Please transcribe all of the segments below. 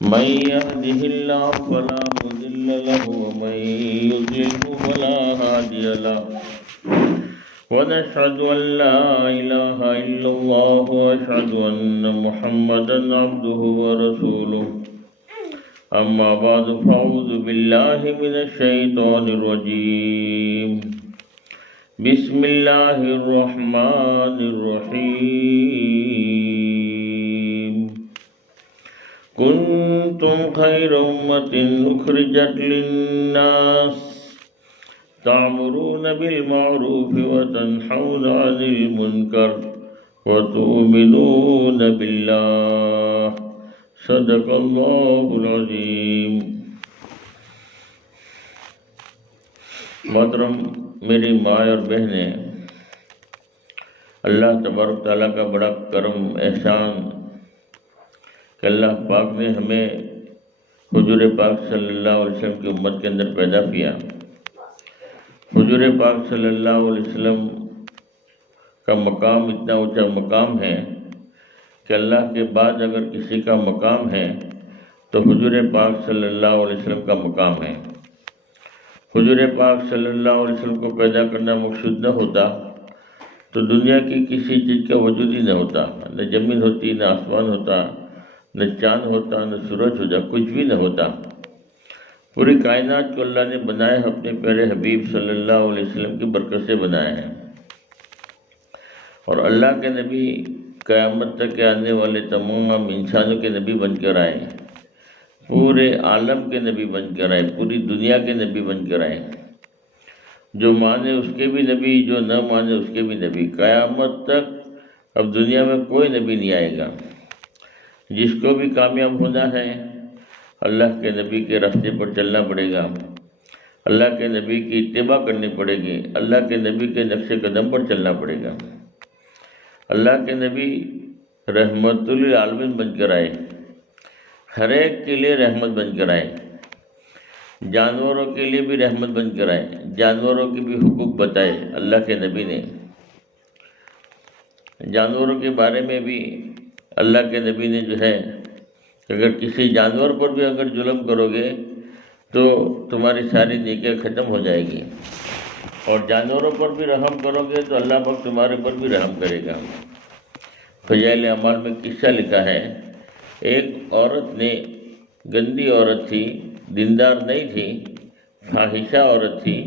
من يهده الله فلا مضل له ومن يضلله فلا هادي له ونشهد أن لا إله إلا الله وأشهد أن محمدا عبده ورسوله أما بعد فأعوذ بالله من الشيطان الرجيم بسم الله الرحمن الرحيم كنتم خير أمة أخرجت للناس تأمرون بالمعروف وتنحون عن المنكر وتؤمنون بالله صدق اللہ العظیم۔ محترم میری ماں اور بہنیں، اللہ تبارک تعالیٰ کا بڑا کرم احسان کہ اللہ پاک نے ہمیں حضور پاک صلی اللہ علیہ وسلم کی امت کے اندر پیدا کیا۔ حضور پاک صلی اللہ علیہ وسلم کا مقام اتنا اونچا مقام ہے کہ اللہ کے بعد اگر کسی کا مقام ہے تو حضور پاک صلی اللہ علیہ وسلم کا مقام ہے۔ حضور پاک صلی اللہ علیہ وسلم کو پیدا کرنا مقصود نہ ہوتا تو دنیا کی کسی چیز کا وجود ہی نہ ہوتا، نہ زمین ہوتی، نہ آسمان ہوتا، نہ چاند ہوتا، نہ سورج ہوتا، کچھ بھی نہ ہوتا۔ پوری کائنات کو اللہ نے بنایا اپنے پیارے حبیب صلی اللہ علیہ وسلم کی برکت سے بنایا ہے، اور اللہ کے نبی قیامت تک کے آنے والے تمام انسانوں کے نبی بن کر آئے، پورے عالم کے نبی بن کر آئے، پوری دنیا کے نبی بن کر آئے۔ جو مانے اس کے بھی نبی، جو نہ مانے اس کے بھی نبی۔ قیامت تک اب دنیا میں کوئی نبی نہیں آئے گا۔ جس کو بھی کامیاب ہونا ہے اللہ کے نبی کے راستے پر چلنا پڑے گا، اللہ کے نبی کی اتباع کرنی پڑے گی، اللہ کے نبی کے نقش قدم پر چلنا پڑے گا۔ اللہ کے نبی رحمت للعالمین بن کر آئے، ہر ایک کے لیے رحمت بن کر آئے، جانوروں کے لیے بھی رحمت بن کر آئے، جانوروں کے بھی حقوق بتائے اللہ کے نبی نے۔ جانوروں کے بارے میں بھی اللہ کے نبی نے جو ہے اگر کسی جانور پر بھی اگر ظلم کرو گے تو تمہاری ساری نیکیاں ختم ہو جائے گی، اور جانوروں پر بھی رحم کرو گے تو اللہ پاک تمہارے پر بھی رحم کرے گا۔ فضائل اعمال میں قصہ لکھا ہے، ایک عورت نے، گندی عورت تھی، دیندار نہیں تھی، فاحشہ عورت تھی،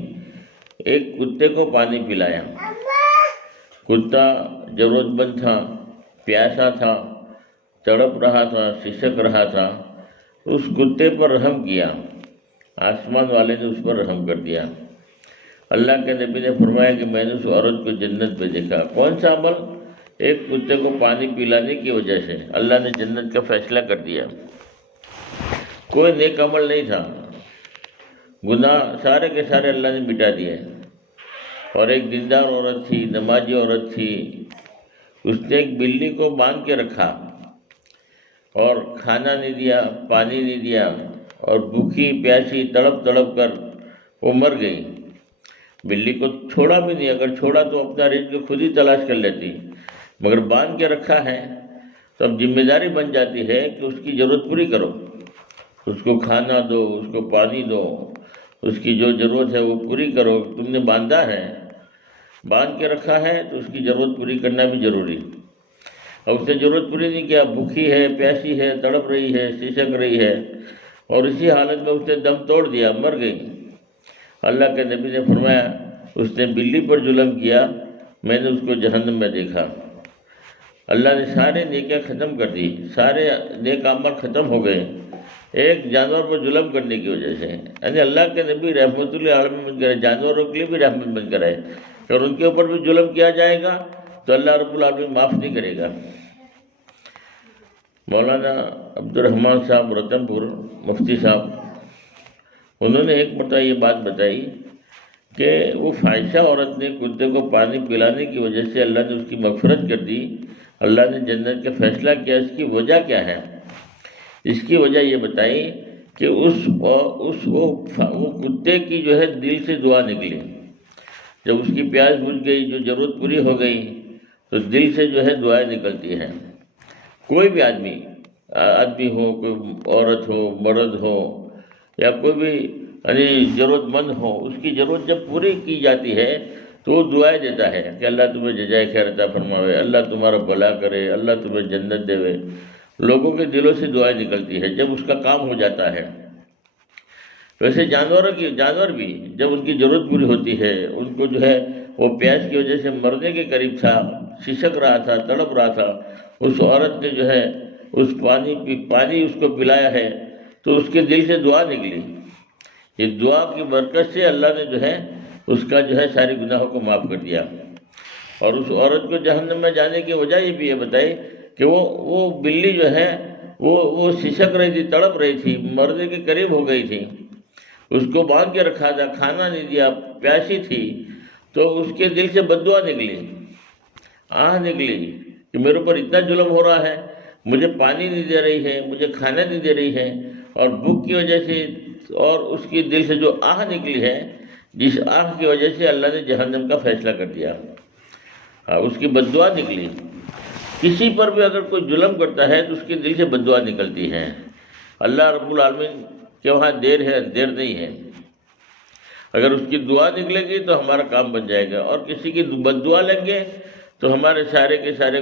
ایک کتے کو پانی پلایا۔ کتا ضرورت مند تھا، پیاسا تھا، تڑپ رہا تھا، سسک رہا تھا، اس کتے پر رحم کیا، آسمان والے نے اس پر رحم کر دیا۔ اللہ کے نبی نے فرمایا کہ میں نے اس عورت کو جنت میں دیکھا۔ کون سا عمل؟ ایک کتے کو پانی پلانے کی وجہ سے اللہ نے جنت کا فیصلہ کر دیا۔ کوئی نیک عمل نہیں تھا، گناہ سارے کے سارے اللہ نے مٹا دیے۔ اور ایک دیندار عورت تھی، نمازی عورت تھی، اس نے ایک بلی کو باندھ کے رکھا اور کھانا نہیں دیا، پانی نہیں دیا، اور بھوکی پیاسی تڑپ تڑپ کر وہ مر گئی۔ بلی کو چھوڑا بھی نہیں، اگر چھوڑا تو اپنا رزق خود ہی تلاش کر لیتی، مگر باندھ کے رکھا ہے تو اب ذمہ داری بن جاتی ہے کہ اس کی ضرورت پوری کرو، اس کو کھانا دو، اس کو پانی دو، اس کی جو ضرورت ہے وہ پوری کرو۔ تم نے باندھا ہے، باندھ کے رکھا ہے تو اس کی ضرورت پوری کرنا بھی ضروری۔ اور اس نے ضرورت پوری نہیں کیا، بھوکی ہے، پیاسی ہے، تڑپ رہی ہے، سسک رہی ہے، اور اسی حالت میں اس نے دم توڑ دیا، مر گئی۔ اللہ کے نبی نے فرمایا اس نے بلی پر ظلم کیا، میں نے اس کو جہنم میں دیکھا۔ اللہ نے سارے نیکیاں ختم کر دی، سارے نیک اعمال ختم ہو گئے ایک جانور پر ظلم کرنے کی وجہ سے۔ یعنی اللہ کے نبی رحمت للعالمین بن کر، جانوروں کے لیے بھی رحمت بن کر آئے، اور ان کے اوپر بھی ظلم کیا جائے گا تو اللہ رب العالمین معاف نہیں کرے گا۔ مولانا عبد الرحمن صاحب رتن پور مفتی صاحب، انہوں نے ایک مرتبہ یہ بات بتائی کہ وہ فاحشہ عورت نے کتے کو پانی پلانے کی وجہ سے اللہ نے اس کی مغفرت کر دی، اللہ نے جنت کا فیصلہ کیا۔ اس کی وجہ کیا ہے؟ اس کی وجہ یہ بتائی کہ وہ کتے کی جو ہے دل سے دعا نکلی۔ جب اس کی پیاس بجھ گئی، جو ضرورت پوری ہو گئی، تو دل سے جو ہے دعائیں نکلتی ہیں۔ کوئی بھی آدمی آدمی ہو، کوئی عورت ہو، مرد ہو، یا کوئی بھی یعنی ضرورت مند ہو، اس کی ضرورت جب پوری کی جاتی ہے تو وہ دعائیں دیتا ہے کہ اللہ تمہیں جزائے خیر عطا فرماوے، اللہ تمہارا بھلا کرے، اللہ تمہیں جنت دے۔ لوگوں کے دلوں سے دعائیں نکلتی ہے جب اس کا کام ہو جاتا ہے۔ ویسے جانور بھی جب ان کی ضرورت پوری ہوتی ہے، ان کو جو ہے وہ پیاس کی وجہ سے مرنے کے قریب تھا، سسک رہا تھا، تڑپ رہا تھا، اس عورت نے جو ہے اس پانی اس کو پلایا ہے تو اس کے دل سے دعا نکلی۔ یہ دعا کی برکت سے اللہ نے جو ہے اس کا جو ہے ساری گناہوں کو معاف کر دیا۔ اور اس عورت کو جہنم میں جانے کی وجہ یہ بھی ہے بتائی کہ وہ بلی جو ہے وہ سسک رہی تھی، تڑپ رہی تھی، مرنے کے قریب ہو گئی تھی، اس کو باندھ کے رکھا تھا، کھانا نہیں دیا، پیاسی تھی، تو اس کے دل سے بددعا نکلی، نکلی کہ میرے اوپر اتنا ظلم ہو رہا ہے، مجھے پانی نہیں دے رہی ہے، مجھے کھانا نہیں دے رہی ہے، اور بھوک کی وجہ سے، اور اس کی دل سے جو نکلی ہے، جس کی وجہ سے اللہ نے جہنم کا فیصلہ کر دیا، اس کی بددعا نکلی۔ کسی پر بھی اگر کوئی ظلم کرتا ہے تو اس کے دل سے بددعا نکلتی ہے۔ اللہ رب العالمین کے وہاں دیر نہیں ہے، اگر اس کی دعا نکلے گی تو ہمارا کام بن جائے گا، اور کسی کی بددعا لیں گے تو ہمارے سارے کے سارے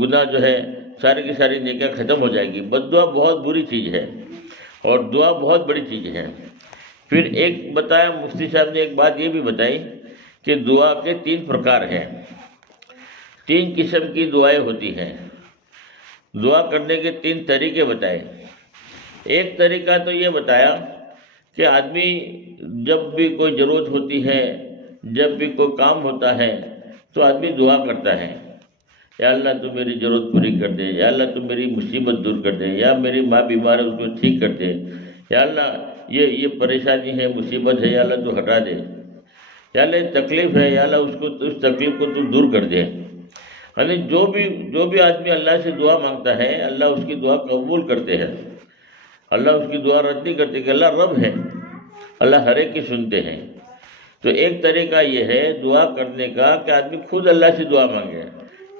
گناہ جو ہے، سارے کی ساری نیکیاں ختم ہو جائے گی۔ بددعا بہت بری چیز ہے اور دعا بہت بڑی چیز ہے۔ پھر ایک بتایا مفتی صاحب نے، ایک بات یہ بھی بتائی کہ دعا کے 3 پرکار ہیں، 3 قسم کی دعائیں ہوتی ہیں۔ دعا کرنے کے 3 طریقے بتائے۔ ایک طریقہ تو یہ بتایا کہ آدمی جب بھی کوئی ضرورت ہوتی ہے، جب بھی کوئی کام ہوتا ہے تو آدمی دعا کرتا ہے، یا اللہ تو میری ضرورت پوری کر دے، یا اللہ تو میری مصیبت دور کر دے، یا میری ماں بیمار ہے اس کو ٹھیک کر دے، یا اللہ یہ پریشانی ہے، مصیبت ہے، یا اللہ تو ہٹا دے، یا اللہ یہ تکلیف ہے، یا اللہ اس تکلیف کو تو دور کر دے۔ یعنی جو بھی آدمی اللہ سے دعا مانگتا ہے، اللہ اس کی دعا قبول کرتے ہیں، اللہ اس کی دعا رد نہیں کرتے، کہ اللہ رب ہے، اللہ ہر ایک کی سنتے ہیں۔ تو ایک طریقہ یہ ہے دعا کرنے کا کہ آدمی خود اللہ سے دعا مانگے،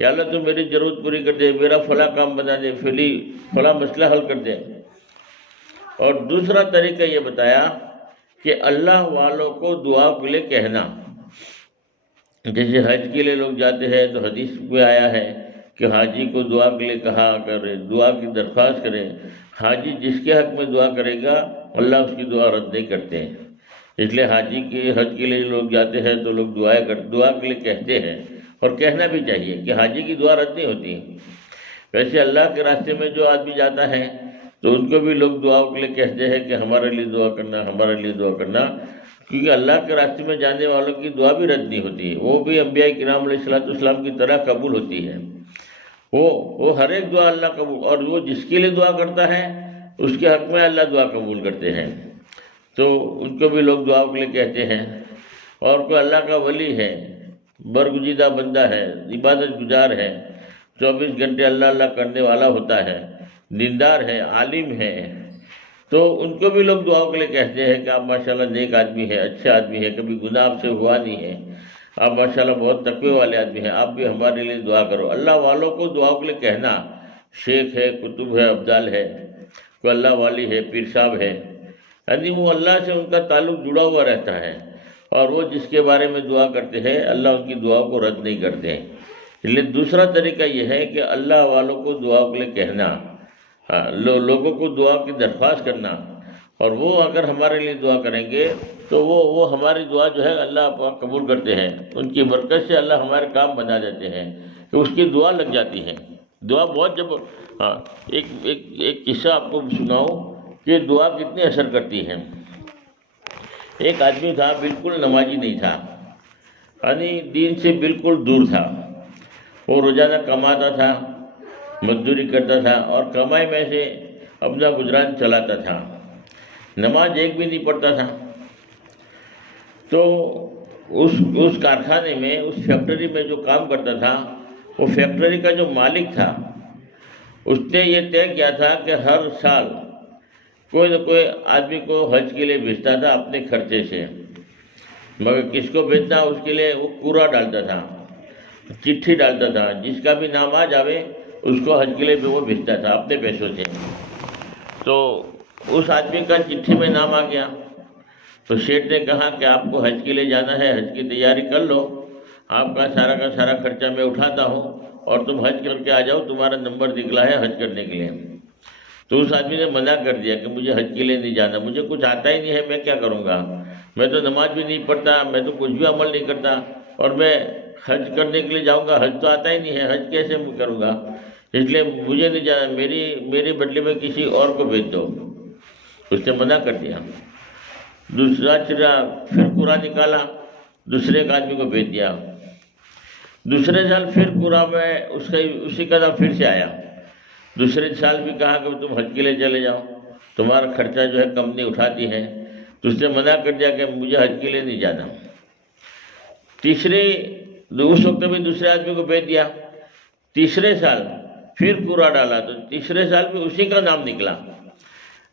یا اللہ تو میری ضرورت پوری کر دے، میرا فلاں کام بنا دے، فلاں مسئلہ حل کر دے۔ اور دوسرا طریقہ یہ بتایا کہ اللہ والوں کو دعا کے لیے کہنا، جیسے حج کے لیے لوگ جاتے ہیں تو حدیث میں آیا ہے کہ حاجی کو دعا کے لیے کہا کرے، دعا کی درخواست کرے، حاجی جس کے حق میں دعا کرے گا اللہ اس کی دعا رد نہیں کرتے ہیں۔ اس لیے حاجی کے حج کے لیے لوگ جاتے ہیں تو لوگ دعا کے لیے کہتے ہیں، اور کہنا بھی چاہیے کہ حاجی کی دعا رد نہیں ہوتی۔ ویسے اللہ کے راستے میں جو آدمی جاتا ہے تو ان کو بھی لوگ دعاؤں کے لیے کہتے ہیں کہ ہمارے لیے دعا کرنا، ہمارے لیے دعا کرنا، کیونکہ اللہ کے راستے میں جانے والوں کی دعا بھی رد نہیں ہوتی، وہ بھی انبیاء کرام علیہ السلام کی طرح قبول ہوتی ہے۔ وہ ہر ایک دعا اللہ قبول، اور وہ جس کے لیے دعا کرتا ہے اس کے حق میں اللہ دعا قبول کرتے ہیں، تو ان کو بھی لوگ دعاؤں کے لیے کہتے ہیں۔ اور کوئی اللہ کا ولی ہے، برگزیدہ بندہ ہے، عبادت گزار ہے، 24 گھنٹے اللہ اللہ کرنے والا ہوتا ہے، دیندار ہے، عالم ہے، تو ان کو بھی لوگ دعاؤں کے لیے کہتے ہیں کہ آپ ماشاءاللہ نیک آدمی ہے، اچھا آدمی ہے، کبھی گناہ آپ سے ہوا نہیں ہے، آپ ماشاءاللہ بہت تقوی والے آدمی ہیں، آپ بھی ہمارے لیے دعا کرو۔ اللہ والوں کو دعاؤں کے لیے کہنا، شیخ ہے، کتب ہے، ابدال ہے، کوئی اللہ والی ہے، پیر صاحب ہے، یعنی وہ اللہ سے ان کا تعلق جڑا ہوا رہتا ہے، اور وہ جس کے بارے میں دعا کرتے ہیں اللہ ان کی دعاؤں کو رد نہیں کرتے ہیں۔ اس لیے دوسرا طریقہ یہ ہے کہ اللہ والوں کو دعاؤں کے لیے کہنا، لوگوں کو دعا کی درخواست کرنا، اور وہ اگر ہمارے لیے دعا کریں گے تو وہ ہماری دعا جو ہے اللہ پاک قبول کرتے ہیں، ان کی برکت سے اللہ ہمارے کام بنا دیتے ہیں کہ اس کی دعا لگ جاتی ہے۔ دعا بہت جب ایک قصہ آپ کو سناؤں کہ دعا کتنی اثر کرتی ہے۔ ایک آدمی تھا، بالکل نمازی نہیں تھا، یعنی دین سے بالکل دور تھا، وہ روزانہ کماتا تھا، مزدوری کرتا تھا، اور کمائی میں سے اپنا گزران چلاتا تھا، نماز ایک بھی نہیں پڑھتا تھا۔ تو اس کارخانے میں، اس فیکٹری میں جو کام کرتا تھا، وہ فیکٹری کا جو مالک تھا اس نے یہ طے کیا تھا کہ ہر سال کوئی نہ کوئی آدمی کو حج کے لیے بھیجتا تھا اپنے خرچے سے، مگر کس کو بھیجنا اس کے لیے وہ کوڑا ڈالتا تھا، چٹھی ڈالتا تھا، جس کا بھی نام آ جاوے اس کو حج کے لیے بھی وہ بھیجتا تھا اپنے پیسوں سے۔ تو اس آدمی کا چٹھی میں نام آ گیا، تو شیٹھ نے کہا کہ آپ کو حج کے لیے جانا ہے، حج کی تیاری کر لو، آپ کا سارا خرچہ میں اٹھاتا ہوں اور تم حج کر کے آ جاؤ، تمہارا نمبر نکلا ہے حج کرنے کے لیے۔ تو اس آدمی نے منع کر دیا کہ مجھے حج کے لیے نہیں جانا، مجھے کچھ آتا ہی نہیں ہے، میں کیا کروں گا، میں تو نماز بھی نہیں پڑھتا، میں تو کچھ بھی عمل نہیں کرتا، اور میں حج کرنے کے لیے جاؤں گا، حج تو آتا ہی نہیں ہے، حج کیسے کروں گا، اس لیے مجھے نہیں جانا، میری بدلے میں کسی اور کو بھیج دو۔ اس نے منع کر دیا۔ دوسرا چرا پھر قرآ نکالا، دوسرے ایک آدمی کو بھیج دیا۔ دوسرے سال پھر قرآ میں اسی کا نام پھر سے آیا۔ دوسرے سال بھی کہا کہ تم حج کے لیے چلے جاؤ، تمہارا خرچہ جو ہے کمپنی اٹھاتی ہے، تو اس نے منع کر دیا کہ مجھے حج کے لیے نہیں جانا۔ اس وقت بھی دوسرے آدمی کو بھیج دیا۔ تیسرے سال پھر قرآ ڈالا تو تیسرے سال بھی اسی کا نام نکلا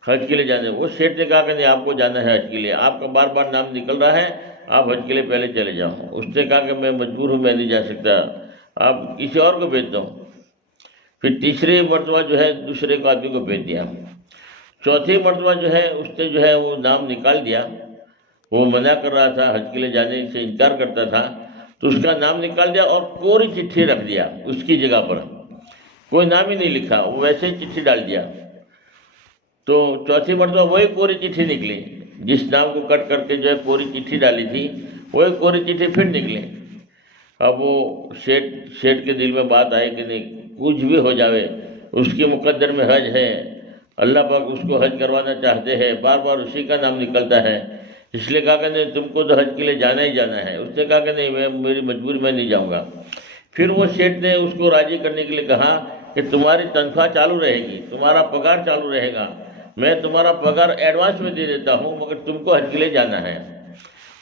حج کے لیے جانے۔ وہ سیٹھ نے کہا کہ نہیں، آپ کو جانا ہے حج کے لیے، آپ کا بار بار نام نکل رہا ہے، آپ حج کے لیے پہلے چلے جاؤ۔ اس نے کہا کہ میں مجبور ہوں، میں نہیں جا سکتا، آپ کسی اور کو بھیج دو۔ پھر تیسری مرتبہ جو ہے دوسرے کو آدمی کو بھیج دیا۔ چوتھی مرتبہ جو ہے اس نے جو ہے وہ نام نکال دیا، وہ منع کر رہا تھا، حج کے لیے جانے سے انکار کرتا تھا، تو اس کا نام نکال دیا اور کوری چٹھی رکھ دیا اس کی جگہ پر، کوئی نام ہی نہیں لکھا، وہ ویسے ہی چٹھی ڈال دیا۔ تو چوتھی مرتبہ وہی کوری چٹھی نکلی، جس نام کو کٹ کر کے جو ہے کوری چٹھی ڈالی تھی، وہی کوری چٹھی پھر نکلی۔ اب وہ شیٹھ کے دل میں بات آئی کہ نہیں، کچھ بھی ہو جاوے، اس کے مقدر میں حج ہے، اللہ پاک اس کو حج کروانا چاہتے ہیں، بار بار اسی کا نام نکلتا ہے، اس لیے کہا کہ نہیں، تم کو تو حج کے لیے جانا ہی جانا ہے۔ اس نے کہا کہ نہیں، میری مجبوری، میں نہیں جاؤں گا۔ پھر وہ شیٹھ نے اس کو راضی کرنے کے لیے کہا کہ تمہاری تنخواہ چالو رہے گی، تمہارا پگار چالو رہے گا، میں تمہارا پگار ایڈوانس میں دے دیتا ہوں، مگر تم کو حج کے لیے جانا ہے۔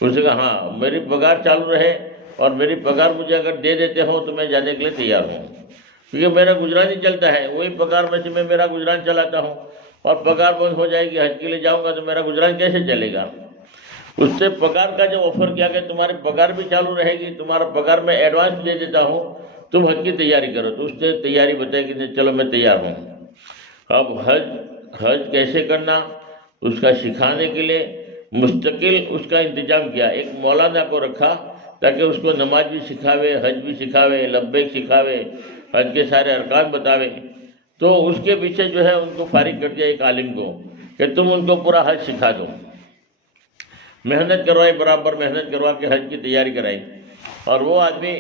اس نے کہا ہاں، میری پگار چالو رہے اور میری پگار مجھے اگر دے دیتے ہو تو میں جانے کے لیے تیار ہوں، کیونکہ میرا گزران ہی چلتا ہے، وہی پگار میں سے میں میرا گزران چلاتا ہوں، اور پگار بند ہو جائے گی، حج کے لیے جاؤں گا تو میرا گزران کیسے چلے گا۔ اس سے پگار کا جو آفر کیا کہ تمہاری پگار بھی چالو رہے گی، تمہارا پگار میں ایڈوانس دے دیتا ہوں، تم حج کی تیاری کرو۔ تو اس نے تیاری بتائی کہ چلو میں تیار ہوں۔ اب حج کیسے کرنا، اس کا سکھانے کے لیے مستقل اس کا انتظام کیا، ایک مولانا کو رکھا تاکہ اس کو نماز بھی سکھاوے، حج بھی سکھاوے، لبیک سکھاوے، حج کے سارے ارکان بتاوے۔ تو اس کے پیچھے جو ہے ان کو فارغ کر دیا ایک عالم کو کہ تم ان کو پورا حج سکھا دو۔ محنت کروائی، برابر محنت کروا کے حج کی تیاری کرائی، اور وہ آدمی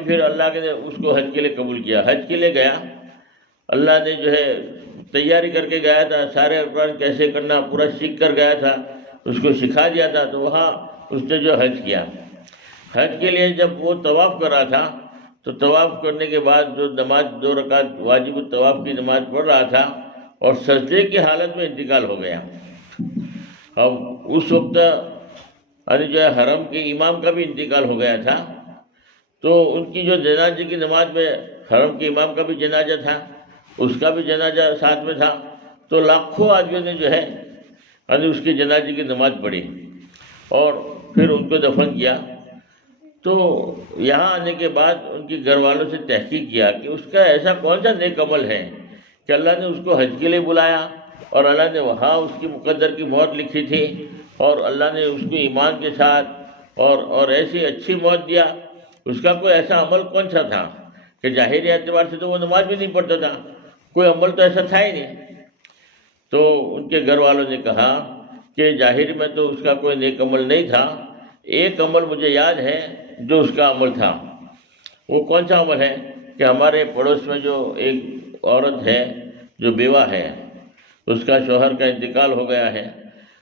پھر اللہ نے اس کو حج کے لیے قبول کیا۔ حج کے لیے گیا، اللہ نے جو ہے تیاری کر کے گیا تھا، سارے ارکان کیسے کرنا پورا سیکھ کر گیا تھا، اس کو سکھا دیا تھا۔ تو وہاں اس نے جو حج کیا، حج کے لیے جب وہ طواف کر رہا تھا تو طواف کرنے کے بعد جو نماز 2 رکعت واجب الطواف کی نماز پڑھ رہا تھا اور سجدے کی حالت میں انتقال ہو گیا۔ اب اس وقت جو ہے حرم کے امام کا بھی انتقال ہو گیا تھا، تو ان کی جو جنازے کی نماز میں حرم کے امام کا بھی جنازہ تھا، اس کا بھی جنازہ ساتھ میں تھا، تو لاکھوں آدمیوں نے جو ہے اس کی جنازے کی نماز پڑھی اور پھر ان کو دفن کیا۔ تو یہاں آنے کے بعد ان کے گھر والوں سے تحقیق کیا کہ اس کا ایسا کون سا نیک عمل ہے کہ اللہ نے اس کو حج کے لیے بلایا، اور اللہ نے وہاں اس کی مقدر کی موت لکھی تھی، اور اللہ نے اس کو ایمان کے ساتھ اور ایسی اچھی موت دیا۔ اس کا کوئی ایسا عمل کون سا تھا کہ ظاہری اعتبار سے تو وہ نماز بھی نہیں پڑھتا تھا، کوئی عمل تو ایسا تھا ہی نہیں۔ تو ان کے گھر والوں نے کہا کہ ظاہر میں تو اس کا کوئی نیک عمل نہیں تھا، ایک عمل مجھے یاد ہے جو اس کا عمل تھا۔ وہ کون سا عمل ہے کہ ہمارے پڑوس میں جو ایک عورت ہے جو بیوہ ہے، اس کا شوہر کا انتقال ہو گیا ہے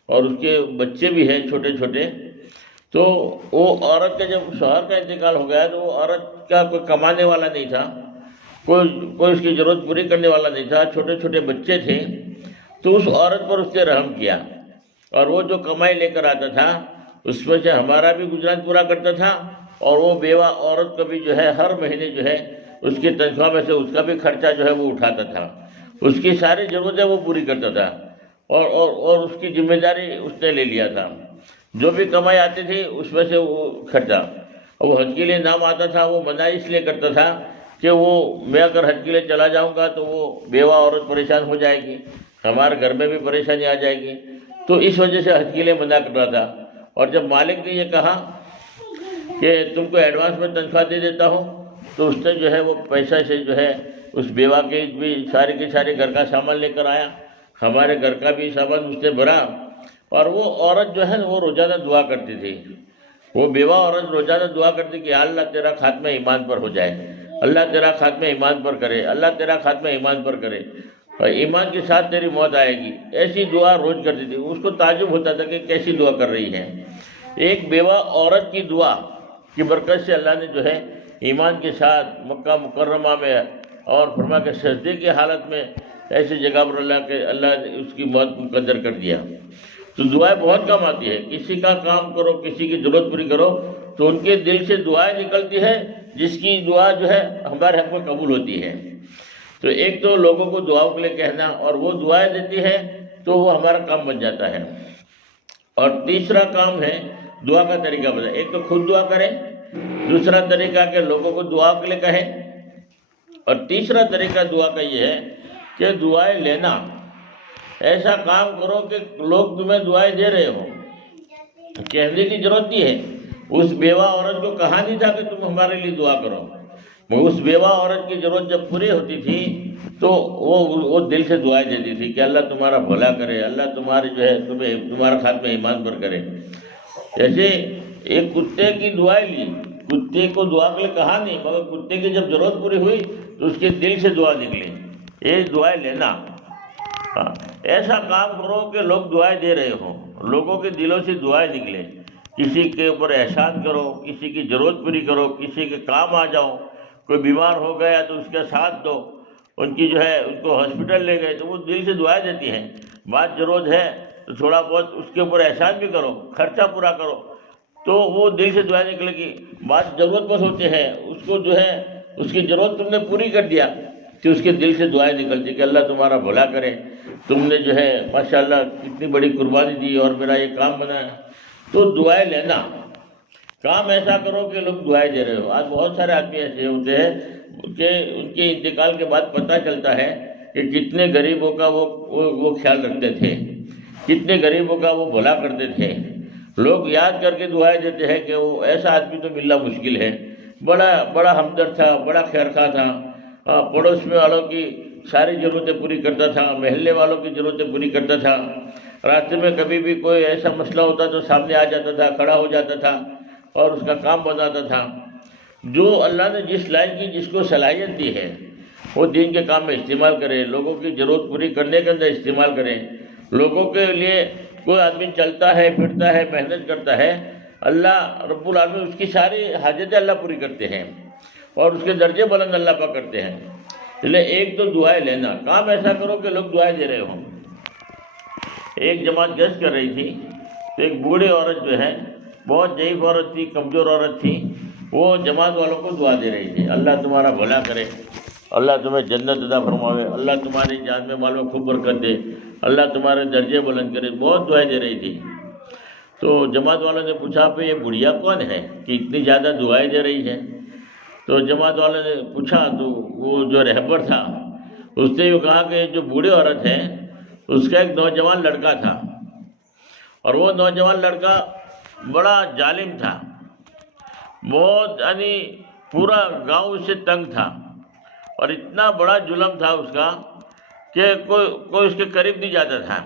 اور اس کے بچے بھی ہیں چھوٹے چھوٹے، تو وہ عورت کا جب شوہر کا انتقال ہو گیا تو وہ عورت کا کوئی کمانے والا نہیں تھا، کوئی اس کی ضرورت پوری کرنے والا نہیں تھا، چھوٹے چھوٹے بچے تھے۔ تو اس عورت پر اس نے رحم کیا، اور وہ جو کمائی لے کر آتا تھا اس میں سے ہمارا بھی گزران پورا کرتا تھا، اور وہ بیوہ عورت کا بھی جو ہے ہر مہینے جو ہے اس کی تنخواہ میں سے اس کا بھی خرچہ جو ہے وہ اٹھاتا تھا، اس کی ساری ضرورتیں وہ پوری کرتا تھا، اور اس کی ذمہ داری اس نے لے لیا تھا۔ جو بھی کمائی آتی تھی اس میں سے وہ خرچہ، وہ حج کے لیے نام آتا تھا، وہ منع اس لیے کرتا تھا کہ وہ میں اگر حج کے لیے چلا جاؤں گا تو وہ بیوہ عورت پریشان ہو جائے گی، ہمارے گھر میں بھی پریشانی آ جائے گی، تو اس وجہ سے حج کے لیے منع کر رہا تھا۔ اور جب مالک نے یہ کہا کہ تم کو ایڈوانس میں تنخواہ دے دیتا ہوں، تو اس نے جو ہے وہ پیسہ سے جو ہے اس بیوہ کے بھی سارے کے سارے گھر کا سامان لے کر آیا، ہمارے گھر کا بھی سامان اس نے بھرا، اور وہ عورت جو ہے وہ روزانہ دعا کرتی تھی، وہ بیوہ عورت روزانہ دعا کرتی کہ اللہ تیرا خاتمہ ایمان پر ہو جائے، اللہ تیرا خاتمہ ایمان پر کرے، اللہ تیرا خاتمہ ایمان پر کرے، اور ایمان کے ساتھ تیری موت آئے گی، ایسی دعا روز کرتی تھی۔ اس کو تعجب ہوتا تھا کہ کیسی دعا کر رہی ہے۔ ایک بیوہ عورت کی دعا کی برکت سے اللہ نے جو ہے ایمان کے ساتھ مکہ مکرمہ میں اور فرما کے سجدے کی حالت میں ایسی جگہ پر اللہ نے اس کی موت مقدر کر دیا۔ تو دعائیں بہت کام آتی ہے، کسی کا کام کرو، کسی کی ضرورت پوری کرو تو ان کے دل سے دعائیں نکلتی ہے، جس کی دعا جو ہے ہمارے حق میں قبول ہوتی ہے۔ تو ایک تو لوگوں کو دعاؤں کے لیے کہنا اور وہ دعائیں دیتی ہے تو وہ ہمارا کام بن جاتا ہے۔ اور تیسرا کام ہے دعا کا طریقہ بتائیں، ایک تو خود دعا کریں، دوسرا طریقہ کہ لوگوں کو دعا کے لیے کہیں، اور تیسرا طریقہ دعا کا یہ ہے کہ دعائیں لینا۔ ایسا کام کرو کہ لوگ تمہیں دعائیں دے رہے ہو، کہنے کی ضرورت نہیں ہے۔ اس بیوہ عورت کو کہا نہیں تھا کہ تم ہمارے لیے دعا کرو، اس بیوہ عورت کی ضرورت جب پوری ہوتی تھی تو وہ دل سے دعائیں دیتی تھی کہ اللہ تمہارا بھلا کرے، اللہ تمہارے جو ہے تمہارا خاتمہ ایمان پر کرے۔ جیسے ایک کتے کی دعائیں لی، کتے کو دعا کے لیے کہا نہیں، مگر کتے کی جب ضرورت پوری ہوئی تو اس کے دل سے دعا نکلی۔ یہ دعائیں لینا، ایسا کام کرو کہ لوگ دعائیں دے رہے ہوں، لوگوں کے دلوں سے دعائیں نکلیں، کسی کے اوپر احسان کرو، کسی کی ضرورت پوری کرو، کسی کے کام آ جاؤ، کوئی بیمار ہو گیا تو اس کا ساتھ دو، ان کی جو ہے ان کو ہاسپٹل لے گئے تو وہ دل سے دعائیں دیتی ہیں۔ بات ضرورت ہے تو تھوڑا بہت اس کے اوپر احسان بھی کرو، خرچہ پورا کرو تو وہ دل سے دعائیں نکلے گی۔ بات ضرورت مند ہوتے ہیں، اس کو جو ہے اس کی ضرورت تم نے پوری کر دیا کہ اس کے دل سے دعائیں نکلتی کہ اللہ تمہارا بھلا کرے، تم نے جو ہے ماشاءاللہ کتنی بڑی قربانی دی اور میرا یہ کام بنا ہے۔ تو دعائیں لینا، کام ایسا کرو کہ لوگ دعائیں دے رہے ہو۔ آج بہت سارے آدمی ایسے ہوتے ہیں کہ ان کے انتقال کے بعد پتہ چلتا ہے کہ کتنے غریبوں کا وہ خیال رکھتے تھے، کتنے غریبوں کا وہ بھلا کرتے تھے۔ لوگ یاد کر کے دعائیں دیتے ہیں کہ وہ ایسا آدمی تو ملنا مشکل ہے، بڑا ہمدرد تھا، بڑا خیرخواہ تھا، پڑوس میں والوں کی ساری ضرورتیں پوری کرتا تھا، محلے والوں کی ضرورتیں پوری کرتا تھا، راستے میں کبھی بھی کوئی ایسا مسئلہ ہوتا تو سامنے آ جاتا تھا، کھڑا ہو جاتا تھا اور اس کا کام بتاتا تھا۔ جو اللہ نے جس لائن کی جس کو صلاحیت دی ہے وہ دین کے کام میں استعمال کرے، لوگوں کی ضرورت پوری کرنے کے اندر استعمال کرے۔ لوگوں کے لیے کوئی آدمی چلتا ہے، پھرتا ہے، محنت کرتا ہے، اللہ رب العالمین اس کی ساری حاجتیں اللہ پوری کرتے ہیں اور اس کے درجے بلند اللہ پاک کرتے ہیں۔ اس لیے ایک تو دعائیں لینا، کام ایسا کرو کہ لوگ دعائیں دے رہے ہوں۔ ایک جماعت گشت کر رہی تھی تو ایک بوڑھی عورت جو ہے، بہت ضعیف عورت تھی، کمزور عورت تھی، وہ جماعت والوں کو دعا دے رہی تھی، اللہ تمہارا بھلا کرے، اللہ تمہیں جنت عطا فرماوے، اللہ تمہاری جان میں مال میں خوب برکت دے، اللہ تمہارے درجے بلند کرے، بہت دعائیں دے رہی تھی۔ تو جماعت والوں نے پوچھا پہ یہ بڑھیا کون ہے کہ اتنی زیادہ دعائیں دے رہی ہے؟ تو جماعت والوں نے پوچھا تو وہ جو رہبر تھا اس نے یہ کہا کہ جو بوڑھی عورت ہے اس کا ایک نوجوان لڑکا تھا، اور وہ نوجوان لڑکا بڑا ظالم تھا، بہت یعنی پورا گاؤں اس سے تنگ تھا، اور اتنا بڑا ظلم تھا اس کا کہ کوئی اس کے قریب نہیں جاتا تھا،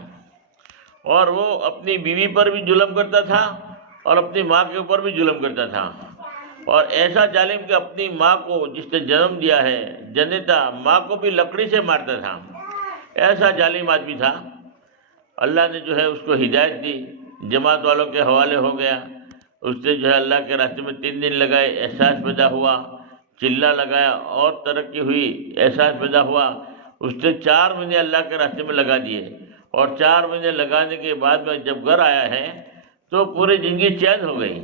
اور وہ اپنی بیوی پر بھی ظلم کرتا تھا اور اپنی ماں کے اوپر بھی ظلم کرتا تھا، اور ایسا ظالم کہ اپنی ماں کو جس نے جنم دیا ہے جنتا ماں کو بھی لکڑی سے مارتا تھا، ایسا ظالم آدمی تھا۔ اللہ نے جو ہے اس کو ہدایت دی، جماعت والوں کے حوالے ہو گیا، اس نے جو ہے اللہ کے راستے میں 3 دن لگائے، احساس پیدا ہوا، چلہ لگایا اور ترقی ہوئی، احساس پیدا ہوا، اس نے 4 مہینے اللہ کے راستے میں لگا دیے، اور 4 مہینے لگانے کے بعد میں جب گھر آیا ہے تو پوری زندگی چین ہو گئی۔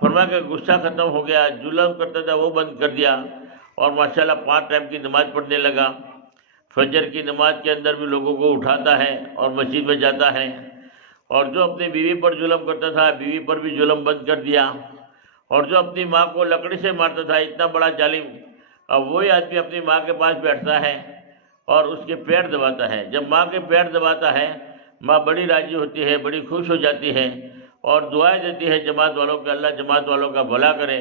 فرمایا کہ غصہ ختم ہو گیا، ظلم کرتا تھا وہ بند کر دیا، اور ماشاءاللہ 5 ٹائم کی نماز پڑھنے لگا، فجر کی نماز کے اندر بھی لوگوں کو اٹھاتا ہے اور مسجد میں جاتا ہے، اور جو اپنی بیوی پر ظلم کرتا تھا بیوی پر بھی ظلم بند کر دیا، اور جو اپنی ماں کو لکڑی سے مارتا تھا، اتنا بڑا ظالم اب وہی آدمی اپنی ماں کے پاس بیٹھتا ہے اور اس کے پیر دباتا ہے. جب ماں کے پیر دباتا ہے ماں بڑی راضی ہوتی ہے, بڑی خوش ہو جاتی ہے اور دعائیں دیتی ہے جماعت والوں کو, اللہ جماعت والوں کا بھلا کرے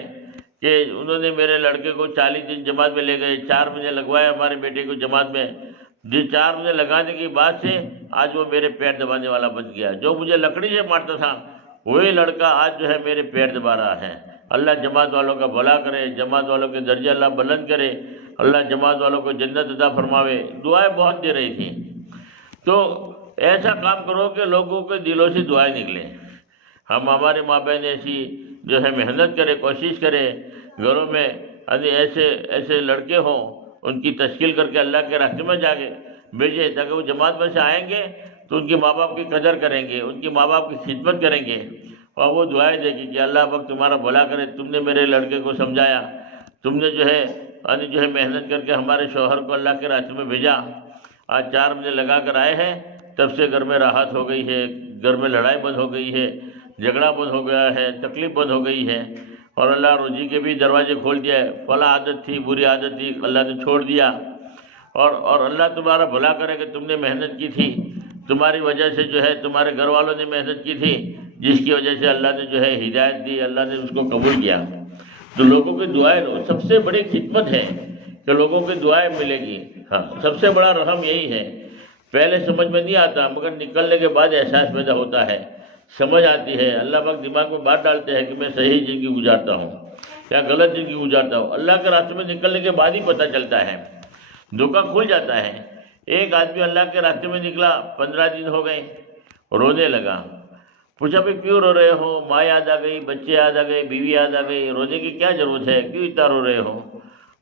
کہ انہوں نے میرے لڑکے کو 40 دن جماعت میں لے گئے, 4 مہینے لگوائے ہمارے بیٹے کو جماعت میں. جس 4 مہینے لگانے کے بعد سے آج وہ میرے پیر دبانے والا بن گیا. جو مجھے لکڑی سے مارتا تھا وہی لڑکا آج جو ہے میرے پیر دبا رہا ہے. اللہ جماعت والوں کا بھلا کرے, جماعت والوں کے درجے اللہ بلند کرے, اللہ جماعت والوں کو جنت عطا فرماوے. دعائیں بہت دے رہی تھی. تو ایسا کام کرو کہ لوگوں کے دلوں سے دعائیں نکلیں. ہمارے ماں بہن ایسی جو ہے محنت کرے, کوشش کرے, گھروں میں ایسے لڑکے ہوں ان کی تشکیل کر کے اللہ کے راستے میں جا کے بھیجے تاکہ وہ جماعت میں سے آئیں گے تو ان کے ماں باپ کی قدر کریں گے, ان کے ماں باپ کی خدمت کریں گے اور وہ دعائیں دے گی کہ اللہ پاک تمہارا بھلا کرے, تم نے میرے لڑکے کو سمجھایا, تم نے جو ہے محنت کر کے ہمارے شوہر کو اللہ کے راستے میں بھیجا. آج 4 مہینے لگا کر آئے ہیں, تب سے گھر میں راحت ہو گئی ہے, گھر میں لڑائی بند ہو گئی ہے, جھگڑا بند ہو گیا ہے, تکلیف بند ہو گئی ہے اور اللہ روزی کے بھی دروازے کھول دیا ہے. فلاں عادت تھی, بری عادت تھی, اللہ نے چھوڑ دیا. اور اللہ تمہارا بھلا کرے کہ تم نے محنت کی تھی, تمہاری وجہ سے جو ہے تمہارے گھر والوں نے محنت کی تھی جس کی وجہ سے اللہ نے جو ہے ہدایت دی, اللہ نے اس کو قبول کیا. تو لوگوں کی دعائیں لو, سب سے بڑی خدمت ہے کہ لوگوں کی دعائیں ملے گی. ہاں, سب سے بڑا رحم یہی ہے. پہلے سمجھ میں نہیں آتا مگر نکلنے کے بعد احساس پیدا ہوتا ہے, سمجھ آتی ہے. اللہ پاک دماغ میں بات ڈالتے ہیں کہ میں صحیح زندگی گزارتا ہوں یا غلط زندگی گزارتا ہوں. اللہ کے راستے میں نکلنے کے بعد ہی پتہ چلتا ہے, دھوکہ کھل جاتا ہے. ایک آدمی اللہ کے راستے میں نکلا, 15 دن ہو گئے, رونے لگا. پوچھا بھائی کیوں رو رہے ہو؟ ماں یاد آ گئی, بچے یاد آ گئے, بیوی یاد آ گئی, رونے کی کیا ضرورت ہے, کیوں اتنا رو رہے ہو؟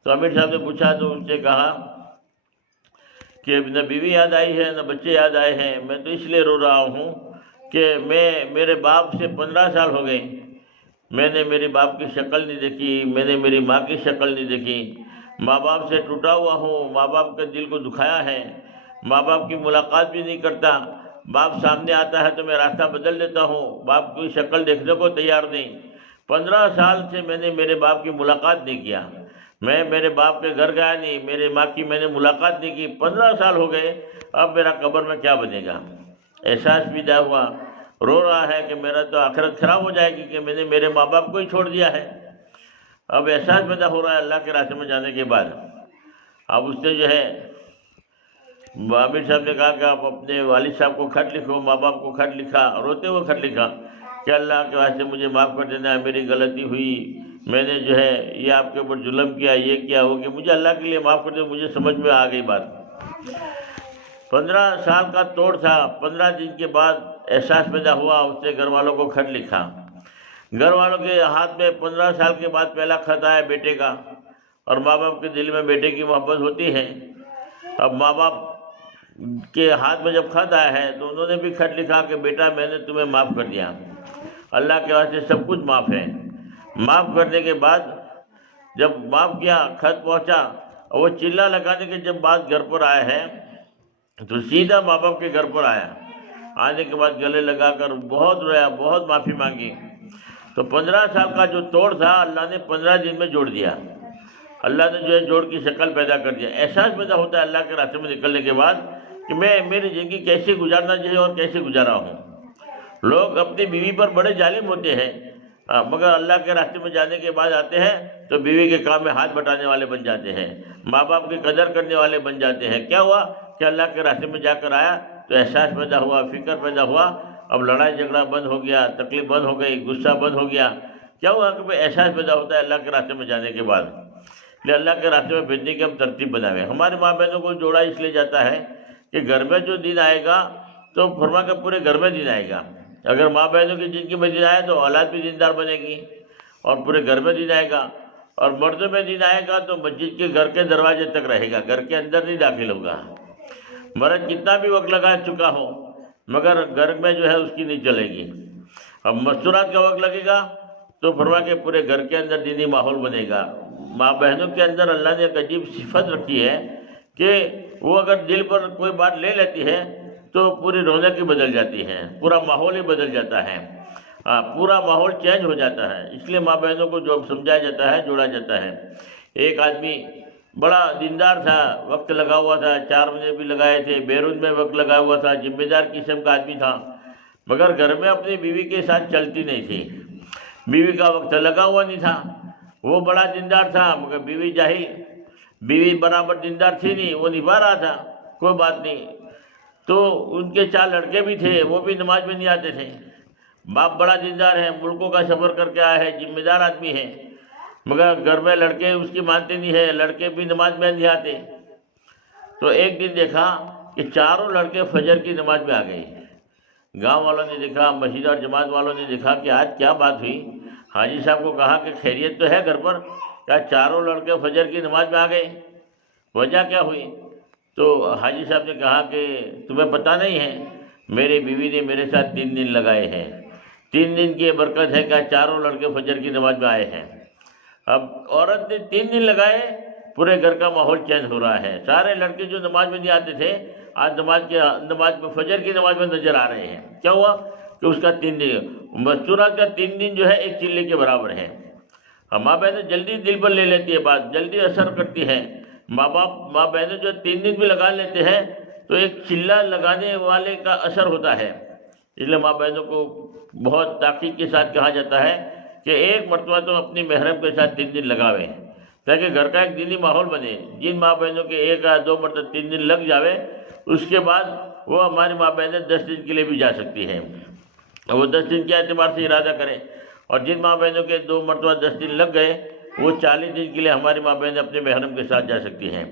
تو امیر صاحب نے پوچھا تو اس سے کہا کہ نہ بیوی یاد آئی ہے نہ بچے یاد آئے ہیں, میں تو اس لیے رو رہا ہوں کہ میرے باپ سے 15 سال ہو گئے, میں نے میرے باپ کی شکل نہیں دیکھی, میں نے میری ماں کی شکل نہیں دیکھی. ماں باپ سے ٹوٹا ہوا ہوں, ماں باپ کے دل کو دکھایا ہے, ماں باپ کی ملاقات بھی نہیں کرتا. باپ سامنے آتا ہے تو میں راستہ بدل دیتا ہوں, باپ کی شکل دیکھنے کو تیار نہیں. 15 سال سے میں نے میرے باپ کی ملاقات نہیں کیا, میں میرے باپ کے گھر گیا نہیں, میرے ماں کی میں نے ملاقات نہیں کی. 15 سال ہو گئے, اب میرا قبر میں کیا بنے گا؟ احساس بھی پیدا ہوا, رو رہا ہے کہ میرا تو آخرت خراب ہو جائے گی کہ میں نے میرے ماں باپ کو ہی چھوڑ دیا ہے. اب احساس پیدا ہو رہا ہے اللہ کے راستے میں جانے کے بعد. اب اس نے جو ہے عامر صاحب نے کہا کہ آپ اپنے والد صاحب کو خط لکھو, ماں باپ کو خط لکھا, روتے ہوئے خط لکھا کہ اللہ کے واسطے مجھے معاف کر دینا, میری غلطی ہوئی, میں نے جو ہے یہ آپ کے اوپر ظلم کیا, یہ کیا ہو کہ مجھے اللہ کے لیے معاف کر دے. مجھے سمجھ میں آ گئی بات. 15 سال کا توڑ تھا. 15 دن کے بعد احساس پیدا ہوا, اس نے گھر والوں کو خط لکھا. گھر والوں کے ہاتھ میں 15 سال کے بعد پہلا خط آیا بیٹے کا, اور ماں باپ کے دل میں بیٹے کی محبت ہوتی ہے. اب ماں باپ کے ہاتھ میں جب خط آیا ہے تو انہوں نے بھی خط لکھا کہ بیٹا میں نے تمہیں معاف کر دیا, اللہ کے واسطے سب کچھ معاف ہے. معاف کرنے کے بعد جب معاف کیا, خط پہنچا, وہ چلا لگانے کے جب بعد گھر پر آیا ہے تو سیدھا ماں باپ کے گھر پر آیا. آنے کے بعد گلے لگا کر بہت رویا, بہت معافی مانگی. تو 15 سال کا جو توڑ تھا اللہ نے 15 دن میں جوڑ دیا. اللہ نے جو ہے جوڑ کی شکل پیدا کر دیا. احساس پیدا ہوتا ہے اللہ کے راستے میں نکلنے کے بعد کہ میں میری زندگی کیسے گزارنا چاہیے اور کیسے گزارا ہوں. لوگ اپنی بیوی پر بڑے ظالم ہوتے ہیں, مگر اللہ کے راستے میں جانے کے بعد آتے ہیں تو بیوی کے کام میں ہاتھ بٹانے والے بن جاتے ہیں, ماں باپ کی قدر کرنے والے بن جاتے ہیں. کیا ہوا کہ اللہ کے راستے میں جا کر آیا تو احساس پیدا ہوا, فکر پیدا ہوا, اب لڑائی جھگڑا بند ہو گیا, تکلیف بند ہو گئی, غصہ بند ہو گیا. کیا ہوا کہ احساس پیدا ہوتا ہے اللہ کے راستے میں جانے کے بعد. لیے اللہ کے راستے میں بھیجنے کی ہم ترتیب بناویں. ہمارے ماں بہنوں کو جوڑا اس لیے جاتا ہے کہ گھر میں جو دن آئے گا تو فرما کہ پورے گھر میں دن آئے گا. اگر ماں بہنوں کی زندگی میں دن آئے تو اولاد بھی دیندار بنے گی اور پورے گھر میں دن آئے گا. اور مردوں میں دن آئے گا تو مسجد کے گھر کے دروازے تک رہے گا, گھر کے اندر نہیں داخل ہوگا. مرد کتنا بھی وقت لگا چکا ہو مگر گھر میں جو ہے اس کی نہیں چلے گی. اب مستورات کا وقت لگے گا تو فرما کہ پورے گھر کے اندر دینی ماحول بنے گا. ماں بہنوں کے اندر اللہ نے ایک عجیب صفت رکھی ہے کہ وہ اگر دل پر کوئی بات لے لیتی ہے تو پوری رونق ہی بدل جاتی ہے, پورا ماحول ہی بدل جاتا ہے, پورا ماحول چینج ہو جاتا ہے. اس لیے ماں بہنوں کو جو سمجھایا جاتا ہے, جوڑا جاتا ہے. ایک آدمی بڑا دیندار تھا، وقت لگا ہوا تھا، 4 مہینے بھی لگائے تھے، بیرون میں وقت لگا ہوا تھا، ذمہ دار قسم کا آدمی تھا، مگر گھر میں اپنی بیوی کے ساتھ چلتی نہیں تھی، بیوی کا وقت لگا ہوا نہیں تھا۔ وہ بڑا دیندار تھا مگر بیوی جاہل، بیوی برابر دیندار تھی نہیں، وہ نبھا رہا تھا، کوئی بات نہیں۔ تو ان کے 4 لڑکے بھی تھے، وہ بھی نماز میں نہیں آتے تھے۔ باپ بڑا دیندار ہے، ملکوں کا سفر کر کے آیا ہے، ذمہ دار آدمی ہے، مگر گھر میں لڑکے اس کی مانتے نہیں ہے، لڑکے بھی نماز میں نہیں آتے۔ تو ایک دن دیکھا کہ 4 لڑکے فجر کی نماز میں آ گئے۔ گاؤں والوں نے دیکھا، مسجد اور جماعت والوں نے دیکھا کہ آج کیا بات ہوئی۔ حاجی صاحب کو کہا کہ خیریت تو ہے گھر پر؟ کیا 4 لڑکے فجر کی نماز میں آ گئے، وجہ کیا ہوئی؟ تو حاجی صاحب نے کہا کہ تمہیں پتہ نہیں ہے، میری بیوی نے میرے ساتھ 3 دن لگائے ہیں، 3 دن کی برکت ہے کہ 4 لڑکے فجر کی نماز میں آئے ہیں۔ اب عورت نے 3 دن لگائے، پورے گھر کا ماحول چینج ہو رہا ہے، سارے لڑکے جو نماز میں نہیں آتے تھے آج نماز میں فجر کی نماز میں نظر آ رہے ہیں۔ کیا ہوا کہ اس کا 3 دن مستورات کا 3 دن جو ہے ایک چلے کے برابر ہے۔ ماں بہنیں جلدی دل پر لے لیتی ہے بات، جلدی اثر کرتی ہے۔ ماں بہنیں جو 3 دن بھی لگا لیتے ہیں تو ایک چلہ لگانے والے کا اثر ہوتا ہے، اس لیے ماں بہنوں کو بہت تاکید کے ساتھ کہا جاتا ہے کہ ایک مرتبہ تو اپنی محرم کے ساتھ 3 دن لگاوے تاکہ گھر کا ایک دینی ماحول بنے۔ جن ماں بہنوں کے 1 یا 2 مرتبہ 3 دن لگ جاوے، اس کے بعد وہ ہماری ماں بہنیں 10 دن کے لیے بھی جا سکتی ہیں، وہ 10 دن کے اعتبار سے ارادہ کریں۔ اور جن ماں بہنوں کے 2 مرتبہ 10 دن لگ گئے، وہ 40 دن کے لیے ہماری ماں بہنیں اپنے محرم کے ساتھ جا سکتی ہیں۔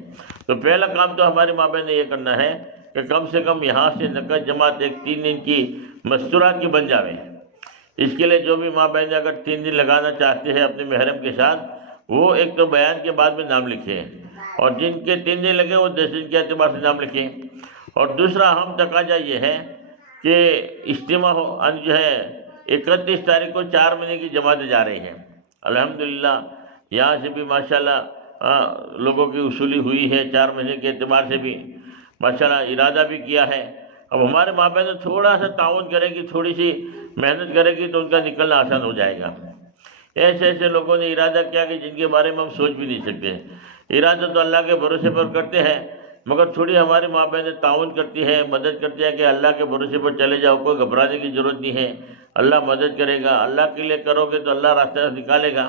تو پہلا کام تو ہماری ماں بہن نے یہ کرنا ہے کہ کم سے کم یہاں سے نقد جماعت ایک 3 دن کی مستورات کی بن جاوے۔ اس کے لیے جو بھی ماں بہنیں اگر 3 دن لگانا چاہتے ہیں اپنے محرم کے ساتھ، وہ ایک تو بیان کے بعد میں نام لکھیں، اور جن کے 3 دن لگے وہ 10 دن کے اعتبار سے نام لکھیں۔ اور دوسرا اہم تقاضا یہ ہے کہ اجتماع جو ہے 31 تاریخ کو 4 مہینے کی جماعتیں جا رہی ہیں، الحمدللہ یہاں سے بھی ماشاءاللہ لوگوں کی وصولی ہوئی ہے، 4 مہینے کے اعتبار سے بھی ماشاءاللہ ارادہ بھی کیا ہے۔ اب ہمارے ماں بہنیں تھوڑا سا تعاون کرے گی، تھوڑی سی محنت کرے گی تو ان کا نکلنا آسان ہو جائے گا۔ ایسے لوگوں نے ارادہ کیا کہ جن کے بارے میں ہم سوچ بھی نہیں سکتے۔ ارادہ تو اللہ کے بھروسے پر کرتے ہیں، مگر تھوڑی ہماری ماں بہنیں تعاون کرتی ہے، مدد کرتی ہے کہ اللہ کے بھروسے پر چلے جاؤ، کوئی گھبرانے کی ضرورت نہیں ہے، اللہ مدد کرے گا، اللہ کے لیے کرو گے تو اللہ راستہ نکالے گا۔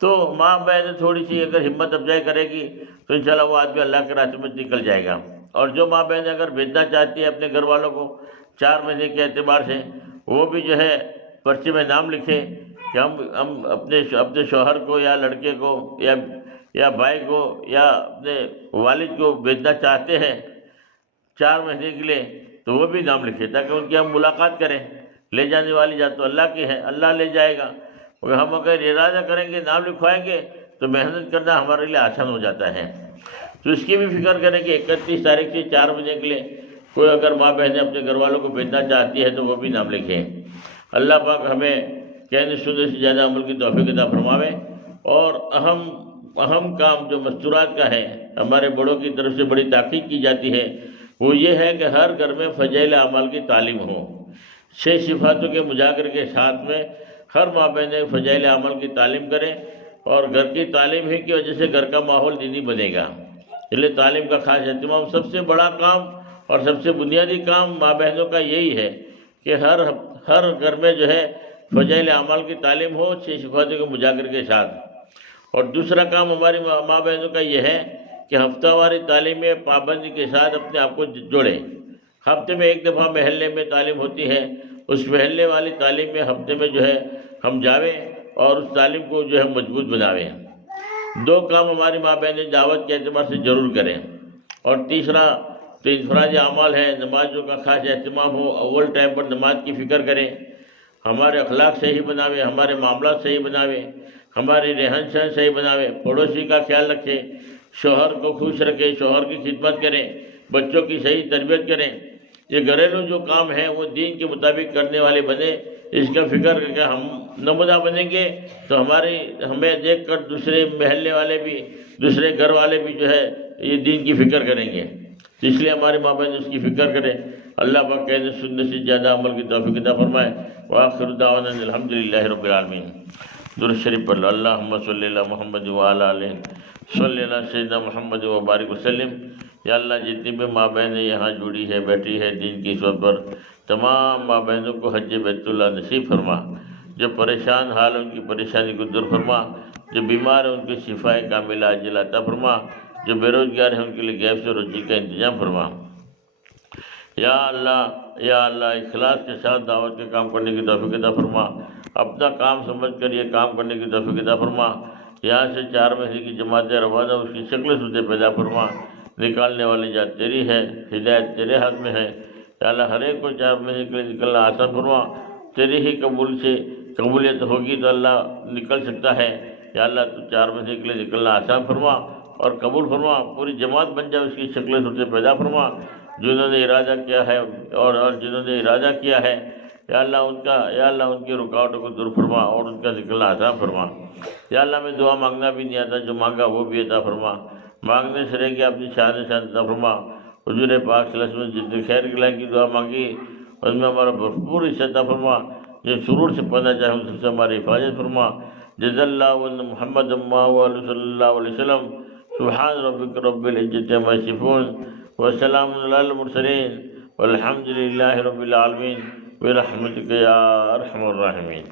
تو ماں بہنیں تھوڑی سی اگر ہمت افزائی کرے گی تو انشاءاللہ وہ آدمی اللہ کے راستے میں نکل جائے گا۔ اور جو ماں بہنیں اگر بھیجنا چاہتی ہے اپنے گھر والوں کو 4 مہینے کے اعتبار سے، وہ بھی جو ہے پرچے میں نام لکھے کہ ہم اپنے شوہر کو یا لڑکے کو یا بھائی کو یا اپنے والد کو بھیجنا چاہتے ہیں 4 مہینے کے لیے، تو وہ بھی نام لکھے تاکہ ان کی ہم ملاقات کریں۔ لے جانے والی ذات تو اللہ کی ہے، اللہ لے جائے گا، مگر ہم اگر ارادہ کریں گے، نام لکھوائیں گے تو محنت کرنا ہمارے لیے آسان ہو جاتا ہے۔ تو اس کی بھی فکر کریں کہ 31 تاریخ سے 4 مہینے کے لیے کوئی اگر ماں بہنیں اپنے گھر والوں کو بھیجنا چاہتی ہے تو وہ بھی نام لکھیں۔ اللہ پاک ہمیں کہنے سننے سے زیادہ عمل کی توفیق عطا فرماوے۔ اور اہم کام جو مستورات کا ہے، ہمارے بڑوں کی طرف سے بڑی تاکید کی جاتی ہے، وہ یہ ہے کہ ہر گھر میں فضائل اعمال کی تعلیم ہو، 6 صفاتوں کے مجاگر کے ساتھ میں ہر ماں بہنیں فضائل اعمال کی تعلیم کریں، اور گھر کی تعلیم ہی کی وجہ سے گھر کا ماحول دینی بنے گا۔ اس لیے تعلیم کا خاص اہتمام، سب سے بڑا کام اور سب سے بنیادی کام ماں بہنوں کا یہی ہے کہ ہر گھر میں جو ہے فضائل اعمال کی تعلیم ہو 6 صفاتوں کے مجاگر کے ساتھ۔ اور دوسرا کام ہماری ماں بہنوں کا یہ ہے کہ ہفتہ واری تعلیم میں پابندی کے ساتھ اپنے آپ کو جوڑیں۔ ہفتے میں 1 دفعہ محلے میں تعلیم ہوتی ہے، اس محلے والی تعلیم میں ہفتے میں جو ہے ہم جاویں اور اس تعلیم کو جو ہے مضبوط بناویں۔ 2 کام ہماری ماں بہنیں دعوت کے اعتبار سے ضرور کریں۔ اور تیسرا تو انفرادی اعمال ہے، نمازوں کا خاص اہتمام ہو، اول ٹائم پر نماز کی فکر کریں، ہمارے اخلاق صحیح بناویں، ہمارے معاملات صحیح بناویں، ہماری رہن سہن صحیح بناویں، پڑوسی کا خیال رکھیں، شوہر کو خوش رکھیں، شوہر کی خدمت کریں، بچوں کی صحیح تربیت کریں۔ یہ گھریلو جو کام ہیں وہ دین کے مطابق کرنے والے بنے، اس کا فکر کر کے ہم نمونہ بنیں گے تو ہمیں دیکھ کر دوسرے محلے والے بھی، دوسرے گھر والے بھی جو ہے یہ دین کی فکر کریں گے۔ تو اس لیے ہمارے ماں بہن اس کی فکر کریں۔ اللہ پاک کہنے سننے سے زیادہ عمل کی توفیق عطا فرمائے۔ وآخر دعوانا الحمدللہ رب العالمین۔ درود شریف پڑھ لو، اللہم صلی اللہ محمد وعلی علیہ صلی اللہ سیدنا محمد وبارک وسلم۔ یا اللہ جتنی بھی ماں بہنیں یہاں جڑی ہے بیٹھی ہے دین کی صحبت پر، تمام ماں بہنوں کو حج بیت اللہ نصیب فرما، جو پریشان حال ان کی پریشانی کو دور فرما، جو بیمار ہیں ان کی شفا کاملہ عاجلہ عطا فرما، جو بے روزگار ہیں ان کے لیے غیب سے روزی کا انتظام فرما۔ یا اللہ اخلاص کے ساتھ دعوت کے کام کرنے کی توفیق عطا فرما، اپنا کام سمجھ کر یہ کام کرنے کی توفیق عطا فرما۔ یہاں سے 4 مہینے کی جماعتیں روانہ اس کی شکل صورتیں پیدا فرما، نکالنے والی ذات تیری ہے، ہدایت تیرے ہاتھ میں ہے۔ یا اللہ ہر ایک کو 4 مہینے کے لیے نکلنا آسان فرما، تیری ہی قبولیت ہوگی تو اللہ نکل سکتا ہے۔ یا اللہ تو 4 مہینے کے لیے نکلنا آسان فرما اور قبول فرما، پوری جماعت بن جائے، اس کی شکل صورتیں پیدا فرما، جنہوں نے ارادہ کیا ہے اور جنہوں نے ارادہ کیا ہے یا اللہ ان کی رکاوٹوں کو دور فرما اور ان کا نکلنا آسان فرما۔ یا اللہ میں دعا مانگنا بھی نہیں آتا، جو مانگا وہ بھی عطا فرما، مانگنے سے رہ کے اپنی شان عطا فرما۔ حضور پاک صلی اللہ علیہ وسلم جتنے خیر کے لائق کی دعا مانگی اس میں ہمارا بھرپور حصہ عطا فرما، جو شرور سے پناہ چاہے ان سب سے ہماری حفاظت فرما۔ جزا اللہ عن محمد صلی اللہ علیہ وسلم۔ سبحان ربک رب العزت عما یصفون وسلام علی المرسلین والحمد للہ رب العالمین برحمتک یا ارحم الراحمین۔